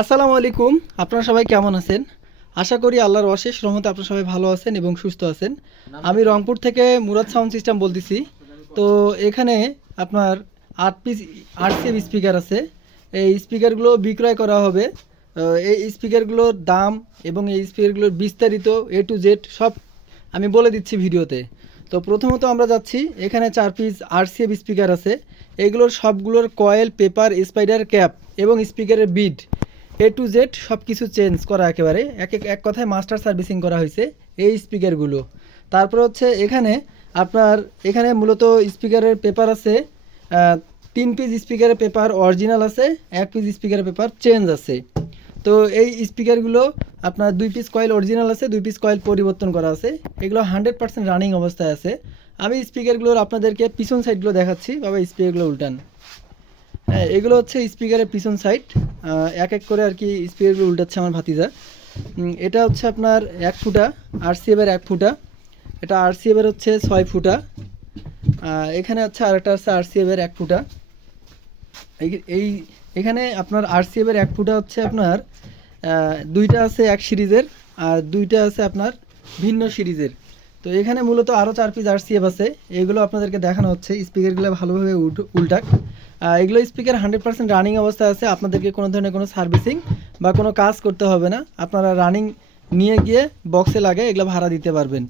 আসসালামু আলাইকুম। আপনারা সবাই কেমন আছেন? আশা করি আল্লাহর অশেষ রহমতে আপনারা সবাই ভালো আছেন এবং সুস্থ আছেন। আমি রংপুর থেকে মুরাদ সাউন্ড সিস্টেম বলতেছি। তো এখানে আপনার 8 পিস আরসিএফ স্পিকার আছে। এই স্পিকারগুলো বিক্রয় করা হবে। এই স্পিকারগুলোর দাম এবং এই স্পিকারগুলোর বিস্তারিত এ টু জেড সব আমি বলে দিচ্ছি ভিডিওতে। তো প্রথমত আমরা যাচ্ছি, এখানে 4 পিস আরসিএফ স্পিকার আছে। এগুলোর সবগুলোর কয়েল, পেপার, স্পাইডার ক্যাপ এবং স্পিকারের বিড এ টু জেড সব কিছু চেঞ্জ করা, একেবারে এক কথায় মাস্টার সার্ভিসিং করা হয়েছে এই স্পিকারগুলো। তারপর হচ্ছে এখানে মূলত স্পিকারের পেপার আছে। 3 পিস স্পিকারের পেপার অরিজিনাল আছে, 1 পিস স্পিকারের পেপার চেঞ্জ আছে। তো এই স্পিকারগুলো আপনার 2 পিস কয়েল অরিজিনাল আছে, 2 পিস কয়েল পরিবর্তন করা আছে। এগুলো 100% রানিং অবস্থায় আছে। আমি স্পিকারগুলোর আপনাদেরকে পিছন সাইডগুলো দেখাচ্ছি। বাবা স্পিকারগুলো উল্টান। হ্যাঁ, এগুলো হচ্ছে স্পিকারের পিছন সাইড। এক এক করে আর কি স্পিকারগুলো উল্টাচ্ছে আমার ভাতিজা। এটা হচ্ছে আপনার 1 ফুটা আরসিএফের 1 ফুটা। এটা আরসিএফের হচ্ছে 6 ফুটা। এখানে হচ্ছে আরেকটা আছে আরসিএফের 1 ফুটা। এই এখানে আপনার আরসিএফের 1 ফুটা হচ্ছে আপনার 2টা আছে এক সিরিজের, আর 2টা আছে আপনার ভিন্ন সিরিজের। তো এখানে মূলত আরও 4 পিস আরসিএফ আছে, এগুলো আপনাদেরকে দেখানো হচ্ছে। স্পিকারগুলো ভালোভাবে উল্টাক। এগুলো স্পিকার 100% রানিং অবস্থায় আছে। আপনাদেরকে কোনো ধরনের কোনো সার্ভিসিং বা কোনো কাজ করতে হবে না। আপনারা রানিং নিয়ে গিয়ে বক্সে লাগিয়ে এগুলো ভাড়া দিতে পারবেন।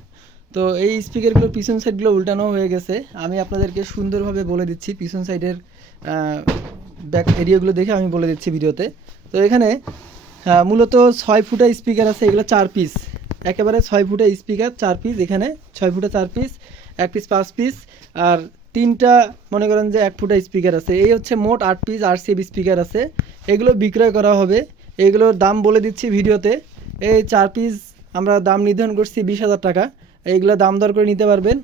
তো এই স্পিকারগুলোর পিছন সাইডগুলো উল্টানো হয়ে গেছে। আমি আপনাদেরকে সুন্দরভাবে বলে দিচ্ছি পিছন সাইডের ব্যাক এরিয়াগুলো দেখে আমি বলে দিচ্ছি ভিডিওতে। তো এখানে মূলত 6 ফুটা স্পিকার আছে, এগুলো 4 পিস, একেবারে 6 ফুটা স্পিকার 4 পিস। এখানে 6 ফুটা 4 পিস, 1 পিস 5 পিস, আর 3টা মনে করেন যে 1 ফুটা স্পিকার আছে। এই হচ্ছে মোট 8 পিস আরসিএফ স্পিকার আছে। এগুলো বিক্রয় করা হবে। এগুলোর দাম বলে দিচ্ছি ভিডিওতে। এই 4 পিস আমরা দাম নির্ধারণ করছি 20,000 টাকা। এইগুলো দাম দর করে নিতে পারবেন।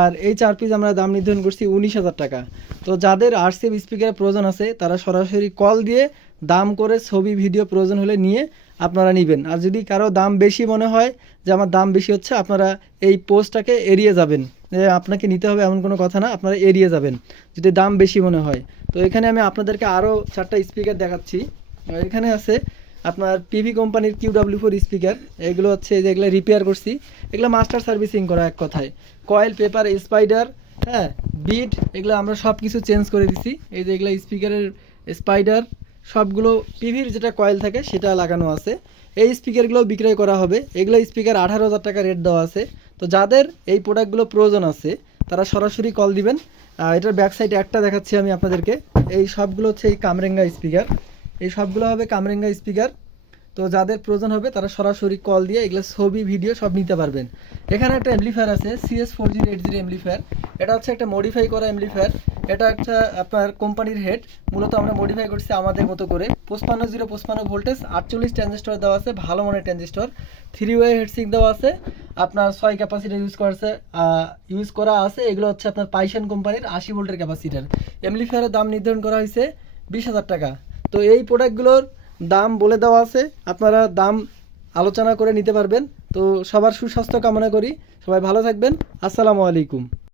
আর এই 4 পিস আমরা দাম নির্ধারণ করছি 19,000 টাকা। তো যাদের আরসিএফ স্পিকারের প্রয়োজন আছে তারা সরাসরি কল দিয়ে দাম করে ছবি ভিডিও প্রয়োজন হলে নিয়ে আপনারা নেবেন। আর যদি কারো দাম বেশি মনে হয় যে আমার দাম বেশি হচ্ছে, আপনারা এই পোস্টটাকে এড়িয়ে যাবেন। যে আপনাকে নিতে হবে এমন কোনো কথা না, আপনারা এড়িয়ে যাবেন যদি দাম বেশি মনে হয়। তো এখানে আমি আপনাদেরকে আরও 4টা স্পিকার দেখাচ্ছি। এখানে আছে আপনার পিভি কোম্পানির QW4 স্পিকার। এগুলো হচ্ছে যেগুলো রিপেয়ার করছি, এগুলো মাস্টার সার্ভিসিং করা এক কথায়। কয়েল, পেপার, স্পাইডার, হ্যাঁ, বিট, এগুলো আমরা সব কিছু চেঞ্জ করে দিছি। এই যে এগুলো স্পিকারের স্পাইডার সবগুলো পিভির যেটা কয়েল থাকে সেটা লাগানো আছে। এই স্পিকারগুলো বিক্রয় করা হবে। এগুলো স্পিকার 18,000 টাকা রেট দেওয়া আছে। তো যাদের এই প্রোডাক্টগুলো প্রয়োজন আছে তারা সরাসরি কল দিবেন। এটার ব্যাক সাইডে একটা দেখাচ্ছি আমি আপনাদেরকে। এই সবগুলো হচ্ছে এই কামরেঙ্গা স্পিকার, এই সবগুলো হবে কামরেঙ্গা স্পিকার। তো যাদের প্রয়োজন হবে তারা সরাসরি কল দিয়ে এগুলো ছবি ভিডিও সব নিতে পারবেন। এখানে একটা অ্যাম্পলিফায়ার আছে CS4080 অ্যাম্পলিফায়ার। এটা হচ্ছে একটা মডিফাই করা অ্যাম্পলিফায়ার। এটা একটা আপনার কোম্পানির হেড, মূলত আমরা মডিফাই করছি আমাদের মতো করে। 55 ভোল্টেজ, 48 ট্রানজিস্টর দেওয়া আছে, ভালো মানের ট্রানজিস্টর। 3 ওয়ে হেডসিঙ্ক দেওয়া আছে, আপনার 6 ক্যাপাসিটার ইউজ করা আছে। এগুলো হচ্ছে আপনার পাইশন কোম্পানির 80 ভোল্টের ক্যাপাসিটার। অ্যাম্পলিফায়ারের দাম নির্ধারণ করা হয়েছে 20,000 টাকা। তো এই প্রোডাক্টগুলোর দাম বলে দেওয়া আছে, আপনারা দাম আলোচনা করে নিতে পারবেন। তো সবার সুস্বাস্থ্য কামনা করি, সবাই ভালো থাকবেন। আসসালামু আলাইকুম।